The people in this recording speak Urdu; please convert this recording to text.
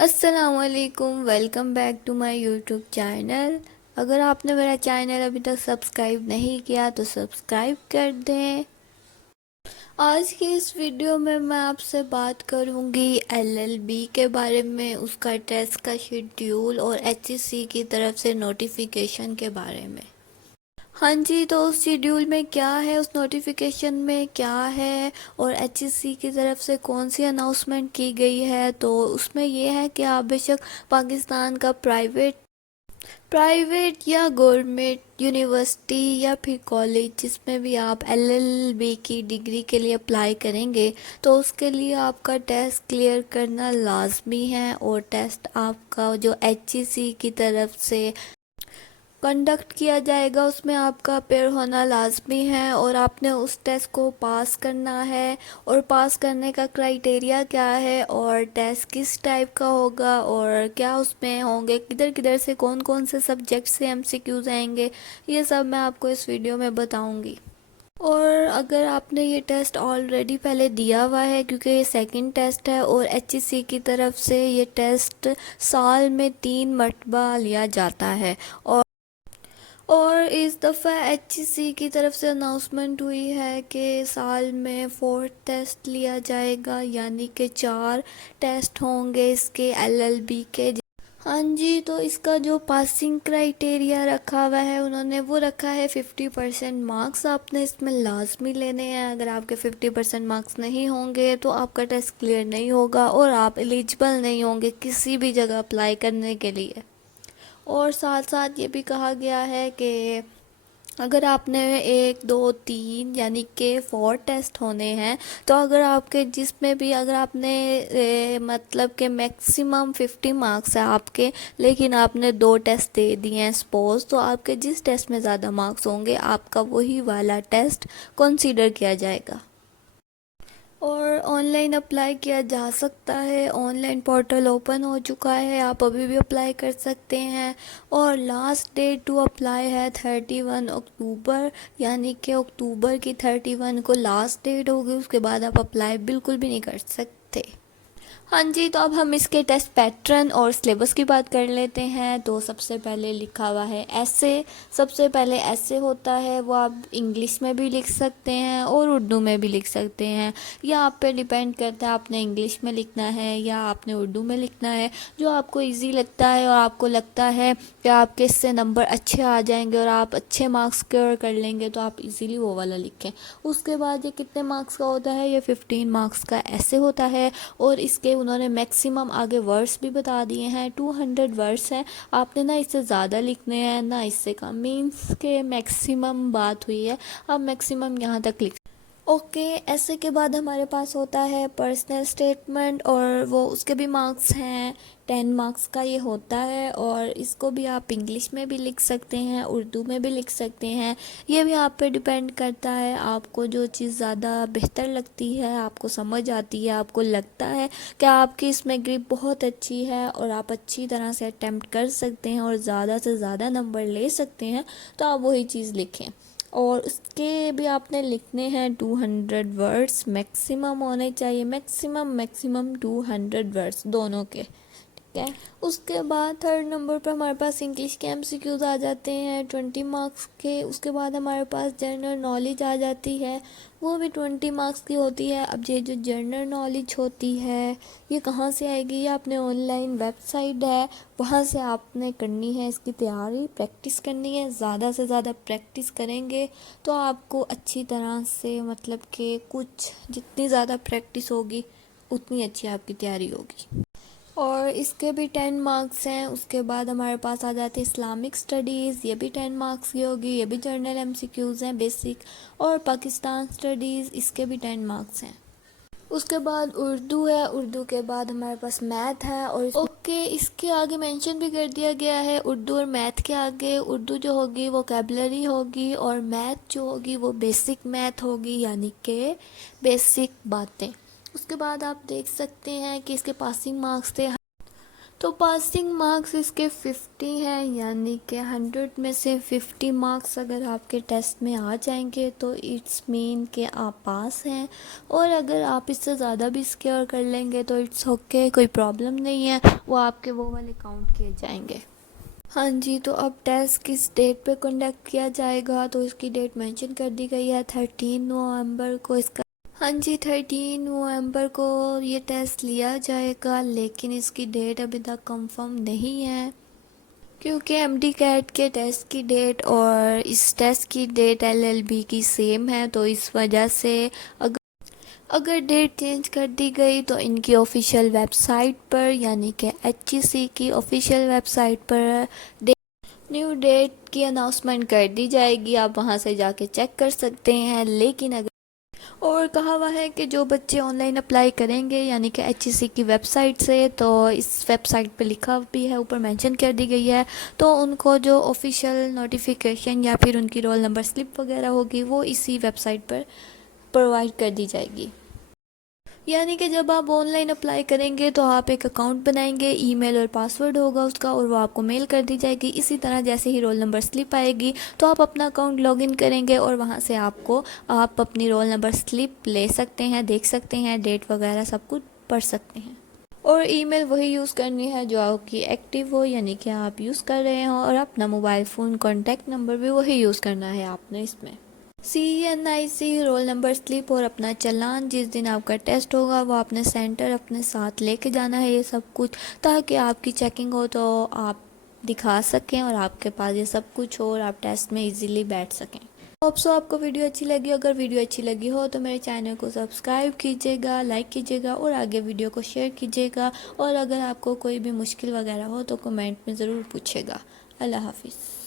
السلام علیکم، welcome back to my YouTube channel. اگر آپ نے میرا چینل ابھی تک سبسکرائب نہیں کیا تو سبسکرائب کر دیں۔ آج کی اس ویڈیو میں آپ سے بات کروں گی LLB کے بارے میں، اس کا ٹیسٹ کا شیڈیول اور HEC کی طرف سے نوٹیفیکیشن کے بارے میں۔ ہاں جی، تو اس شیڈیول میں کیا ہے، اس نوٹیفیکیشن میں کیا ہے اور HEC کی طرف سے کون سی اناؤنسمنٹ کی گئی ہے، تو اس میں یہ ہے کہ آپ بے شک پاکستان کا پرائیویٹ یا گورنمنٹ یونیورسٹی یا پھر کالج جس میں بھی آپ LLB کی ڈگری کے لیے اپلائی کریں گے تو اس کے لیے آپ کا ٹیسٹ کلیئر کرنا لازمی ہے، اور ٹیسٹ آپ کا جو HEC کی طرف سے کنڈکٹ کیا جائے گا اس میں آپ کا اپیئر ہونا لازمی ہے، اور آپ نے اس ٹیسٹ کو پاس کرنا ہے۔ اور پاس کرنے کا کرائیٹیریا کیا ہے، اور ٹیسٹ کس ٹائپ کا ہوگا، اور کیا اس میں ہوں گے، کدھر کدھر سے کون کون سے سبجیکٹ سے MCQs آئیں گے، یہ سب میں آپ کو اس ویڈیو میں بتاؤں گی۔ اور اگر آپ نے یہ ٹیسٹ آلریڈی پہلے دیا ہوا ہے، کیونکہ یہ سیکنڈ ٹیسٹ ہے اور HEC کی طرف سے یہ ٹیسٹ سال میں 3 مرتبہ لیا جاتا ہے، اور اس دفعہ HEC کی طرف سے اناؤنسمنٹ ہوئی ہے کہ سال میں 4 ٹیسٹ لیا جائے گا، یعنی کہ 4 ٹیسٹ ہوں گے اس کے LLB کے۔ ہاں جی، تو اس کا جو پاسنگ کرائیٹیریا رکھا ہوا ہے انہوں نے، وہ رکھا ہے 50% مارکس آپ نے اس میں لازمی لینے ہیں۔ اگر آپ کے 50% مارکس نہیں ہوں گے تو آپ کا ٹیسٹ کلیئر نہیں ہوگا اور آپ ایلیجبل نہیں ہوں گے کسی بھی جگہ اپلائی کرنے کے لیے۔ اور ساتھ ساتھ یہ بھی کہا گیا ہے کہ اگر آپ نے 1 2 3 یعنی کہ 4 ٹیسٹ ہونے ہیں، تو اگر آپ کے جس میں بھی اگر آپ نے مطلب کہ میکسیمم 50 مارکس ہیں آپ کے، لیکن آپ نے 2 ٹیسٹ دے دیے ہیں سپوز، تو آپ کے جس ٹیسٹ میں زیادہ مارکس ہوں گے آپ کا وہی والا ٹیسٹ کنسیڈر کیا جائے گا۔ اور آن لائن اپلائی کیا جا سکتا ہے، آن لائن پورٹل اوپن ہو چکا ہے، آپ ابھی بھی اپلائی کر سکتے ہیں، اور لاسٹ ڈیٹ ٹو اپلائی ہے 31 اکتوبر، یعنی کہ اکتوبر کی 31 کو لاسٹ ڈیٹ ہوگی، اس کے بعد آپ اپلائی بالکل بھی نہیں کر سکتے۔ ہاں جی، تو اب ہم اس کے ٹیسٹ پیٹرن اور سلیبس کی بات کر لیتے ہیں۔ تو سب سے پہلے لکھا ہوا ہے ایسے، سب سے پہلے ایسے ہوتا ہے، وہ آپ انگلش میں بھی لکھ سکتے ہیں اور اردو میں بھی لکھ سکتے ہیں، یا آپ پہ ڈیپینڈ کرتا ہے آپ نے انگلش میں لکھنا ہے یا آپ نے اردو میں لکھنا ہے، جو آپ کو ایزی لگتا ہے اور آپ کو لگتا ہے کہ آپ کے اس سے نمبر اچھے آ جائیں گے اور آپ اچھے مارکس کیئر کر لیں گے، تو آپ ایزیلی وہ والا لکھیں۔ اس کے بعد یہ کتنے مارکس کا ہوتا ہے، یہ 15 مارکس کا ایسے ہوتا ہے، اور اس کے انہوں نے میکسیمم آگے ورڈز بھی بتا دیے ہیں، 200 ورڈز ہیں، آپ نے نہ اس سے زیادہ لکھنے ہیں نہ اس سے کم، مینس کہ میکسیمم بات ہوئی ہے، آپ میکسیمم یہاں تک لکھ۔ اوکے، ایسے کے بعد ہمارے پاس ہوتا ہے پرسنل سٹیٹمنٹ، اور وہ اس کے بھی مارکس ہیں 10 مارکس کا یہ ہوتا ہے، اور اس کو بھی آپ انگلش میں بھی لکھ سکتے ہیں، اردو میں بھی لکھ سکتے ہیں، یہ بھی آپ پہ ڈیپینڈ کرتا ہے، آپ کو جو چیز زیادہ بہتر لگتی ہے، آپ کو سمجھ آتی ہے، آپ کو لگتا ہے کہ آپ کی اس میں گرپ بہت اچھی ہے اور آپ اچھی طرح سے اٹیمپٹ کر سکتے ہیں اور زیادہ سے زیادہ نمبر لے سکتے ہیں، تو آپ وہی چیز لکھیں۔ اور اس کے بھی آپ نے لکھنے ہیں 200 ورڈز میکسیمم ہونے چاہیے، میکسیمم 200 ورڈز دونوں کے، ٹھیک ہے۔ اس کے بعد 3rd نمبر پر ہمارے پاس انگلش کے MCQs آ جاتے ہیں 20 مارکس کے۔ اس کے بعد ہمارے پاس جنرل نالج آ جاتی ہے، وہ بھی 20 مارکس کی ہوتی ہے۔ اب یہ جو جنرل نالج ہوتی ہے یہ کہاں سے آئے گی، یہ اپنے آن لائن ویب سائٹ ہے، وہاں سے آپ نے کرنی ہے، اس کی تیاری پریکٹس کرنی ہے، زیادہ سے زیادہ پریکٹس کریں گے تو آپ کو اچھی طرح سے، مطلب کہ کچھ جتنی زیادہ پریکٹس ہوگی اتنی اچھی آپ کی تیاری ہوگی۔ اور اس کے بھی 10 مارکس ہیں۔ اس کے بعد ہمارے پاس آ جاتے ہیں اسلامک سٹڈیز، یہ بھی 10 مارکس کی ہوگی، یہ بھی جرنل MCQs ہیں بیسک، اور پاکستان سٹڈیز، اس کے بھی 10 مارکس ہیں۔ اس کے بعد اردو ہے، اردو کے بعد ہمارے پاس میتھ ہے، اور اس کے آگے مینشن بھی کر دیا گیا ہے، اردو اور میتھ کے آگے اردو جو ہوگی وہ ووکیبلری ہوگی، اور میتھ جو ہوگی وہ بیسک میتھ ہوگی، یعنی کہ بیسک باتیں۔ اس کے بعد آپ دیکھ سکتے ہیں کہ اس کے پاسنگ مارکس تھے تو پاسنگ مارکس اس کے 50 ہیں، یعنی کہ 100 میں سے 50 مارکس اگر آپ کے ٹیسٹ میں آ جائیں گے تو اٹس مین کہ آپ پاس ہیں، اور اگر آپ اس سے زیادہ بھی اسکیور کر لیں گے تو اٹس اوکے، کوئی پرابلم نہیں ہے، وہ آپ کے وہ والے کاؤنٹ کیے جائیں گے۔ ہاں جی، تو اب ٹیسٹ کس ڈیٹ پہ کنڈکٹ کیا جائے گا، تو اس کی ڈیٹ مینشن کر دی گئی ہے 13 نومبر کو اس کا۔ ہاں جی، 13 نومبر کو یہ ٹیسٹ لیا جائے گا، لیکن اس کی ڈیٹ ابھی تک کنفرم نہیں ہے، کیونکہ ایم ڈی کیٹ کے ٹیسٹ کی ڈیٹ اور اس ٹیسٹ کی ڈیٹ ایل ایل بی کی سیم ہے، تو اس وجہ سے اگر ڈیٹ چینج کر دی گئی تو ان کی آفیشیل ویب سائٹ پر، یعنی کہ ایچ ای سی کی آفیشیل ویب سائٹ پر نیو ڈیٹ کی اناؤنسمنٹ کر دی جائے گی، آپ وہاں سے جا کے چیک کر سکتے ہیں۔ لیکن اگر اور کہا ہوا ہے کہ جو بچے آن لائن اپلائی کریں گے، یعنی کہ ایچ ای سی کی ویب سائٹ سے، تو اس ویب سائٹ پہ لکھا بھی ہے، اوپر مینشن کر دی گئی ہے، تو ان کو جو آفیشیل نوٹیفیکیشن یا پھر ان کی رول نمبر سلپ وغیرہ ہوگی وہ اسی ویب سائٹ پر پرووائڈ کر دی جائے گی۔ یعنی کہ جب آپ آن لائن اپلائی کریں گے تو آپ ایک اکاؤنٹ بنائیں گے، ای میل اور پاسورڈ ہوگا اس کا، اور وہ آپ کو میل کر دی جائے گی۔ اسی طرح جیسے ہی رول نمبر سلپ آئے گی تو آپ اپنا اکاؤنٹ لاگ ان کریں گے، اور وہاں سے آپ اپنی رول نمبر سلپ لے سکتے ہیں، دیکھ سکتے ہیں، ڈیٹ وغیرہ سب کچھ پڑھ سکتے ہیں۔ اور ای میل وہی یوز کرنی ہے جو آپ کی ایکٹیو ہو، یعنی کہ آپ یوز کر رہے ہوں، اور اپنا موبائل فون کانٹیکٹ نمبر بھی وہی یوز کرنا ہے آپ نے اس میں۔ سی این آئی سی رول نمبر سلپ اور اپنا چلان جس دن آپ کا ٹیسٹ ہوگا وہ اپنے سینٹر اپنے ساتھ لے کے جانا ہے، یہ سب کچھ، تاکہ آپ کی چیکنگ ہو تو آپ دکھا سکیں اور آپ کے پاس یہ سب کچھ ہو اور آپ ٹیسٹ میں ایزیلی بیٹھ سکیں۔ ہوپ سو آپ کو ویڈیو اچھی لگی، اگر ویڈیو اچھی لگی ہو تو میرے چینل کو سبسکرائب کیجیے گا، لائک کیجیے گا، اور آگے ویڈیو کو شیئر کیجیے گا، اور اگر آپ کو کوئی بھی مشکل وغیرہ ہو تو کمنٹ میں ضرور پوچھے گا۔ اللہ حافظ۔